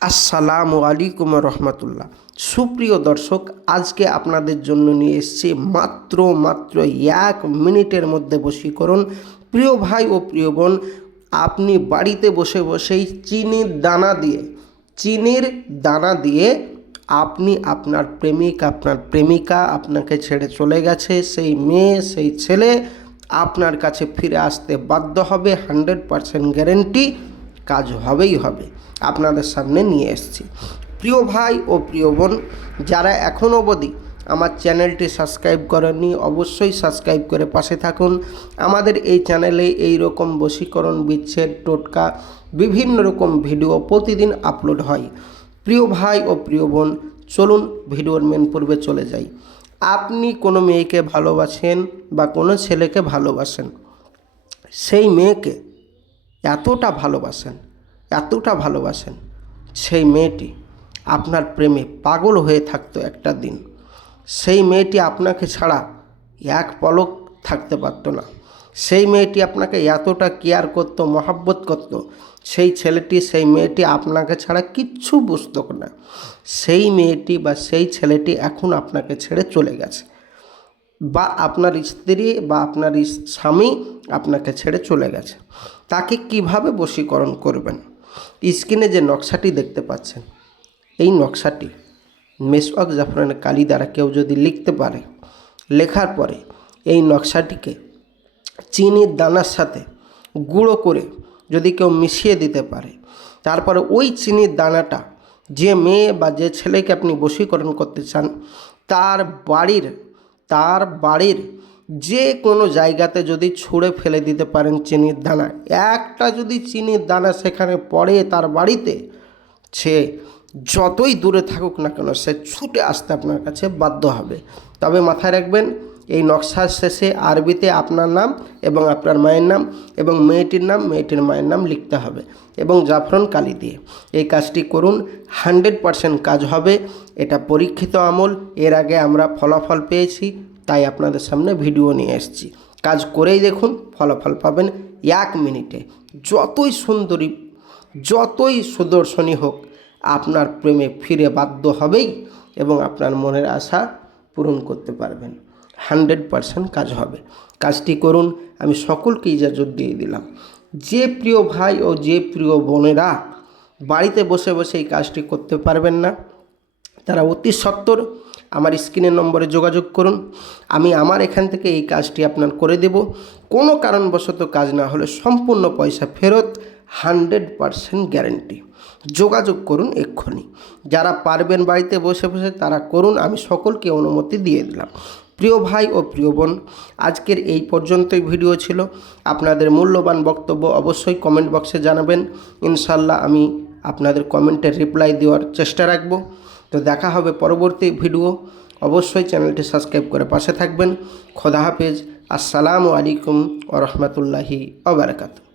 আসসালামু আলাইকুম রহমতুল্লাহ। সুপ্রিয় দর্শক, আজকে আপনাদের জন্য নিয়ে এসেছি মাত্র 1 মিনিটের মধ্যে বশীকরণ। প্রিয় ভাই ও প্রিয় বোন, আপনি বাড়িতে বসে বসেই চিনির দানা দিয়ে আপনি আপনার প্রেমিক, আপনার প্রেমিকা আপনাকে ছেড়ে চলে গেছে, সেই মেয়ে, সেই ছেলে আপনার কাছে ফিরে আসতে বাধ্য হবে। 100% গ্যারেন্টি, কাজ হবেই হবে। আপনাদের সামনে নিয়ে এসেছি। প্রিয় ভাই ও প্রিয় বোন, যারা এখনও অবধি আমার চ্যানেলটি সাবস্ক্রাইব করেননি, অবশ্যই সাবস্ক্রাইব করে পাশে থাকুন। আমাদের এই চ্যানেলে এই রকম বশীকরণ, বিচ্ছেদ, টোটকা, বিভিন্ন রকম ভিডিও প্রতিদিন আপলোড হয়। প্রিয় ভাই ও প্রিয় বোন, চলুন ভিডিওর মেন পর্বে চলে যাই। আপনি কোনো মেয়েকে ভালোবাসেন বা কোনো ছেলেকে ভালোবাসেন, সেই মেয়েকে এতটা ভালোবাসেন সেই মেয়েটি আপনার প্রেমে পাগল হয়ে থাকতো একটা দিন। সেই মেয়েটি আপনাকে ছাড়া এক পলক থাকতে পারতো না। সেই মেয়েটি আপনাকে এতটা কেয়ার করতো, মহব্বত করতো। সেই ছেলেটি, সেই মেয়েটি আপনাকে ছাড়া কিচ্ছু বুঝতো না। সেই মেয়েটি বা সেই ছেলেটি এখন আপনাকে ছেড়ে চলে গেছে, বা আপনার স্ত্রী বা আপনার স্বামী আপনাকে ছেড়ে চলে গেছে। তাকে কিভাবে বশীকরণ করবেন? স্ক্রিনে যে নকশাটি দেখতে পাচ্ছেন, এই নকশাটি মেসওয়াক জাফরানের কালি দ্বারা কেউ যদি লিখতে পারে, লেখার পরে এই নকশাটিকে চিনির দানার সাথে গুঁড়ো করে যদি কেউ মিশিয়ে দিতে পারে, তারপরে ওই চিনির দানাটা যে মেয়ে বা যে ছেলেকে আপনি বশীকরণ করতে চান তার বাড়ির যে কোনো জায়গাতে যদি ছুঁড়ে ফেলে দিতে পারেন চিনির দানা, একটা যদি চিনির দানা সেখানে পড়ে তার বাড়িতে, সে যতই দূরে থাকুক না কেন, সে ছুটে আসতে আপনার কাছে বাধ্য হবে। তবে মাথায় রাখবেন, এই নকশার শেষে আরবিতে আপনার নাম এবং আপনার মায়ের নাম এবং মেয়েটির নাম, মেয়েটির মায়ের নাম লিখতে হবে এবং জাফরান কালি দিয়ে এই কাজটি করুন। 100% কাজ হবে। এটা পরীক্ষিত আমল, এর আগে আমরা ফলাফল পেয়েছি, তাই আপনাদের সামনে ভিডিও নিয়ে এসেছি। কাজ করেই দেখুন, ফলাফল পাবেন 1 মিনিটে। যতই সুন্দরী, যতই সুদর্শনী হোক, আপনার প্রেমে ফিরে বাধ্য হবেই এবং আপনার মনের আশা পূরণ করতে পারবেন। 100% কাজ হবে। কাজটি করুন। আমি সকলকে ইজাজত দিয়ে দিলাম। যে প্রিয় ভাই ও যে প্রিয় বোনেরা বাড়িতে বসে বসে এই কাজটি করতে পারবেন না, তারা অতি সত্বর আমার স্ক্রিনের নম্বরে যোগাযোগ করুন। আমি আমার এখান থেকে এই কাজটি আপনার করে দেব। কোনো কারণবশত কাজ না হলে সম্পূর্ণ পয়সা ফেরত, 100% গ্যারেন্টি। যোগাযোগ করুন এক্ষুনি। যারা পারবেন বাড়িতে বসে বসে তারা করুন, আমি সকলকে অনুমতি দিয়ে দিলাম। প্রিয় ভাই ও প্রিয় বোন, আজকের এই পর্যন্তই ভিডিও ছিল। আপনাদের মূল্যবান বক্তব্য অবশ্যই কমেন্ট বক্সে জানাবেন। ইনশাল্লাহ আমি আপনাদের কমেন্টের রিপ্লাই দেওয়ার চেষ্টা রাখব। তো দেখা হবে পরবর্তী ভিডিও। অবশ্যই চ্যানেলটি সাবস্ক্রাইব করে পাশে থাকবেন। খোদা হাফেজ। আসসালামু আলাইকুম ওয়া রাহমাতুল্লাহি ওয়া বারাকাতুহু।